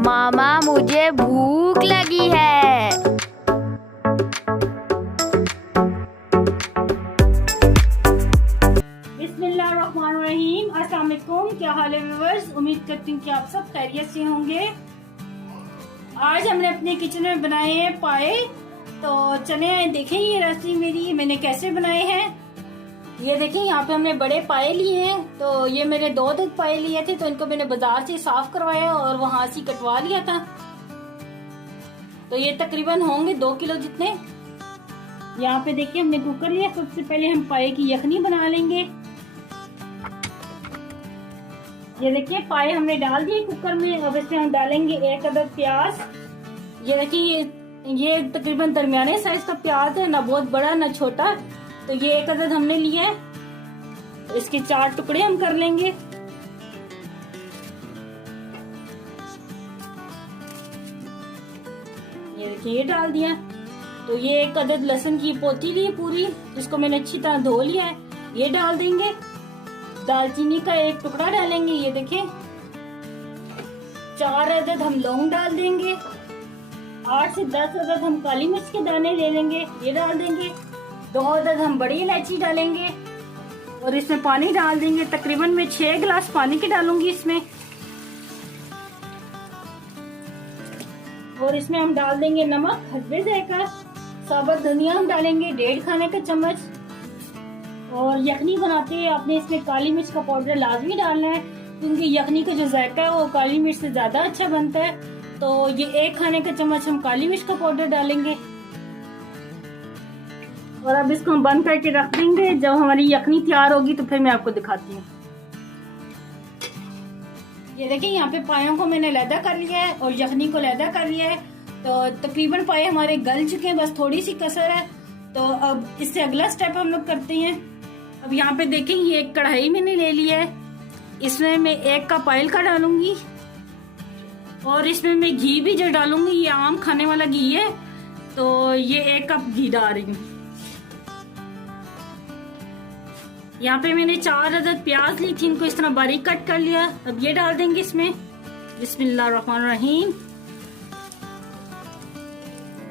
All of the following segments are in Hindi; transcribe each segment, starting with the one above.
मामा मुझे भूख लगी है। बिस्मिल्लाहिर्रहमानिर्रहीम। अस्सलाम वालेकुम। क्या हाल है व्यूअर्स? उम्मीद करती हूँ कि आप सब खैरियत से होंगे। आज हमने अपने किचन में बनाए हैं पाए। तो चले आए देखें ये रेसिपी मेरी मैंने कैसे बनाए हैं। ये देखें यहाँ पे हमने बड़े पाए लिए हैं। तो ये मेरे 2 पाए लिए थे, तो इनको मैंने बाजार से साफ करवाया और वहां से कटवा लिया था। तो ये तकरीबन होंगे 2 किलो जितने। यहाँ पे देखिए हमने कुकर लिया। सबसे पहले हम पाए की यखनी बना लेंगे। ये देखिए पाए हमने डाल दिए कुकर में। अब इसमें हम डालेंगे 1 अदद प्याज। ये देखिए ये तकरीबन दरमियाने साइज का प्याज है, ना बहुत बड़ा ना छोटा। तो ये 1 अदद हमने लिया है। इसके 4 टुकड़े हम कर लेंगे। ये देखिए ये डाल दिया। तो ये 1 अदद लहसुन की पोती ली पूरी, जिसको मैंने अच्छी तरह धो लिया है, ये डाल देंगे। दालचीनी का 1 टुकड़ा डालेंगे। ये देखें 4 अदद हम लौंग डाल देंगे। 8 से 10 अदद हम काली मिर्च के दाने ले लेंगे, ये डाल देंगे। 2 अदद हम बड़ी इलायची डालेंगे और इसमें पानी डाल देंगे। तकरीबन मैं 6 गिलास पानी के डालूंगी इसमें। और इसमें हम डाल देंगे नमक हस्बे जायका। साबुत धनिया हम डालेंगे 1.5 खाने का चम्मच। और यखनी बनाते हैं आपने इसमें काली मिर्च का पाउडर लाजमी डालना है, क्योंकि यखनी का जो जायका है वो काली मिर्च से ज्यादा अच्छा बनता है। तो ये 1 खाने का चम्मच हम काली मिर्च का पाउडर डालेंगे। और अब इसको हम बंद करके रख देंगे। जब हमारी यखनी तैयार होगी तो फिर मैं आपको दिखाती हूँ। ये देखिए यहाँ पे पायों को मैंने लैदा कर लिया है और यखनी को लैदा कर लिया है। तो तकरीबन पाए हमारे गल चुके हैं, बस थोड़ी सी कसर है। तो अब इससे अगला स्टेप हम लोग करते हैं। अब यहाँ पे देखें ये एक कढ़ाई मैंने ले लिया है। इसमें मैं 1 कप ऑयल का डालूंगी और इसमें मैं घी भी जो डालूंगी ये आम खाने वाला घी है। तो ये 1 कप घी डाल रही हूँ। यहाँ पे मैंने 4 अदद प्याज ली थी, इनको इस तरह बारीक कट कर लिया। अब ये डाल देंगे इसमें। बिस्मिल्लाहिर्रहमानिर्रहीम।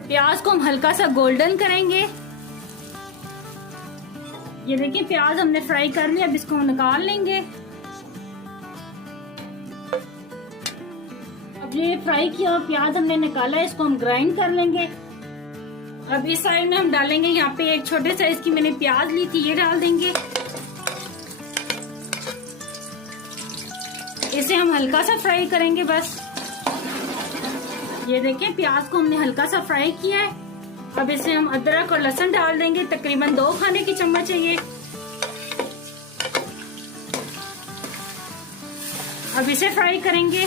प्याज को हम हल्का सा गोल्डन करेंगे। ये देखिए प्याज हमने फ्राई कर लिया। अब इसको हम निकाल लेंगे। अब ये फ्राई किया प्याज हमने निकाला, इसको हम ग्राइंड कर लेंगे। अब इस साइड में हम डालेंगे यहाँ पे एक छोटे साइज की मैंने प्याज ली थी, ये डाल देंगे। इसे हम हल्का सा फ्राई करेंगे बस। ये देखिए प्याज को हमने हल्का सा फ्राई किया है। अब इसे हम अदरक और लहसुन डाल देंगे। तकरीबन 2 खाने की चम्मच है ये। अब इसे फ्राई करेंगे।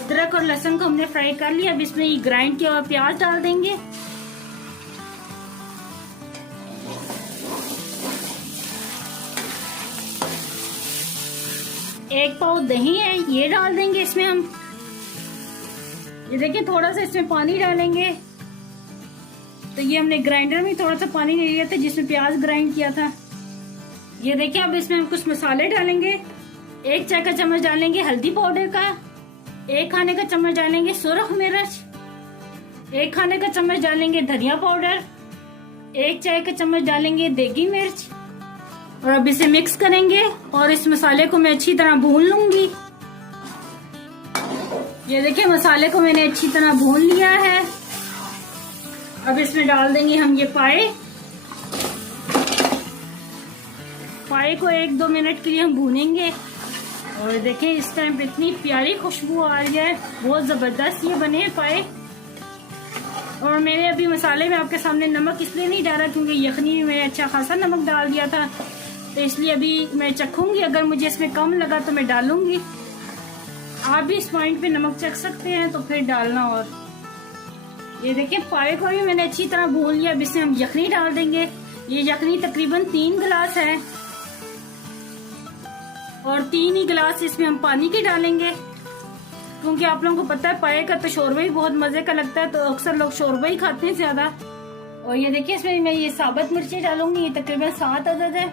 अदरक और लहसुन को हमने फ्राई कर लिया। अब इसमें ये ग्राइंड किया हुआ प्याज डाल देंगे। एक पाव दही है, ये डाल देंगे इसमें हम। ये देखिए थोड़ा सा इसमें पानी डालेंगे। तो ये हमने ग्राइंडर में थोड़ा सा पानी ले लिया था जिसमें प्याज ग्राइंड किया था। ये देखिए अब इसमें हम कुछ मसाले डालेंगे। 1 चाय का चम्मच डालेंगे हल्दी पाउडर का। 1 खाने का चम्मच डालेंगे सुरख मिर्च। 1 खाने का चम्मच डालेंगे धनिया पाउडर। 1 चाय का चम्मच डालेंगे देगी मिर्च। और अब इसे मिक्स करेंगे और इस मसाले को मैं अच्छी तरह भून लूंगी। ये देखिए मसाले को मैंने अच्छी तरह भून लिया है। अब इसमें डाल देंगे हम ये पाए को 1-2 मिनट के लिए हम भूनेंगे। और देखिए इस टाइम पे इतनी प्यारी खुशबू आ रही है, बहुत जबरदस्त ये बने हैं पाए। और मैंने अभी मसाले में आपके सामने नमक इसलिए नहीं डाला क्योंकि यखनी में मैंने अच्छा खासा नमक डाल दिया था। तो इसलिए अभी मैं चखूंगी, अगर मुझे इसमें कम लगा तो मैं डालूंगी। आप भी इस पॉइंट पे नमक चख सकते हैं तो फिर डालना। और ये देखिए पाए को भी मैंने अच्छी तरह भून लिया। अब इसमें हम यखनी डाल देंगे। ये यखनी तकरीबन 3 गिलास है और 3 ही गिलास इसमें हम पानी के डालेंगे, क्योंकि आप लोगों को पता है पाए का तो शोरबा ही बहुत मजे का लगता है। तो अक्सर लोग शोरबा ही खाते हैं ज्यादा। और ये देखिए इसमें मैं ये साबुत मिर्ची डालूंगी। ये तकरीबन 7 अदद है।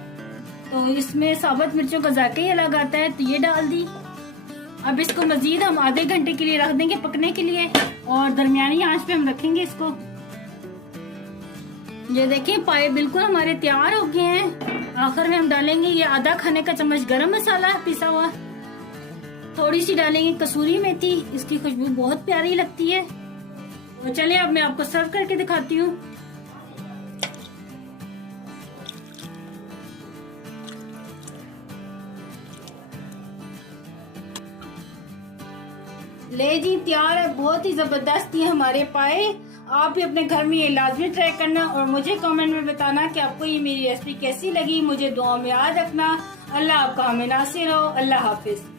तो इसमें साबुत मिर्चों का जायका ही अलग आता है, तो ये डाल दी। अब इसको मजीद हम आधे घंटे के लिए रख देंगे पकने के लिए, और दरमियानी आंच पे हम रखेंगे इसको। ये देखिए पाए बिल्कुल हमारे तैयार हो गए हैं। आखिर में हम डालेंगे ये आधा खाने का चम्मच गरम मसाला पिसा हुआ, थोड़ी सी डालेंगे कसूरी मेथी, इसकी खुशबू बहुत प्यारी लगती है। तो चलिए अब मैं आपको सर्व करके दिखाती हूँ। ले जी तैयार है, बहुत ही जबरदस्त ये हमारे पाए। आप भी अपने घर में ये लाजमी ट्राई करना और मुझे कमेंट में बताना कि आपको ये मेरी रेसिपी कैसी लगी। मुझे दुआ में याद रखना। अल्लाह आपका हमें नासिर हो। अल्लाह हाफिज।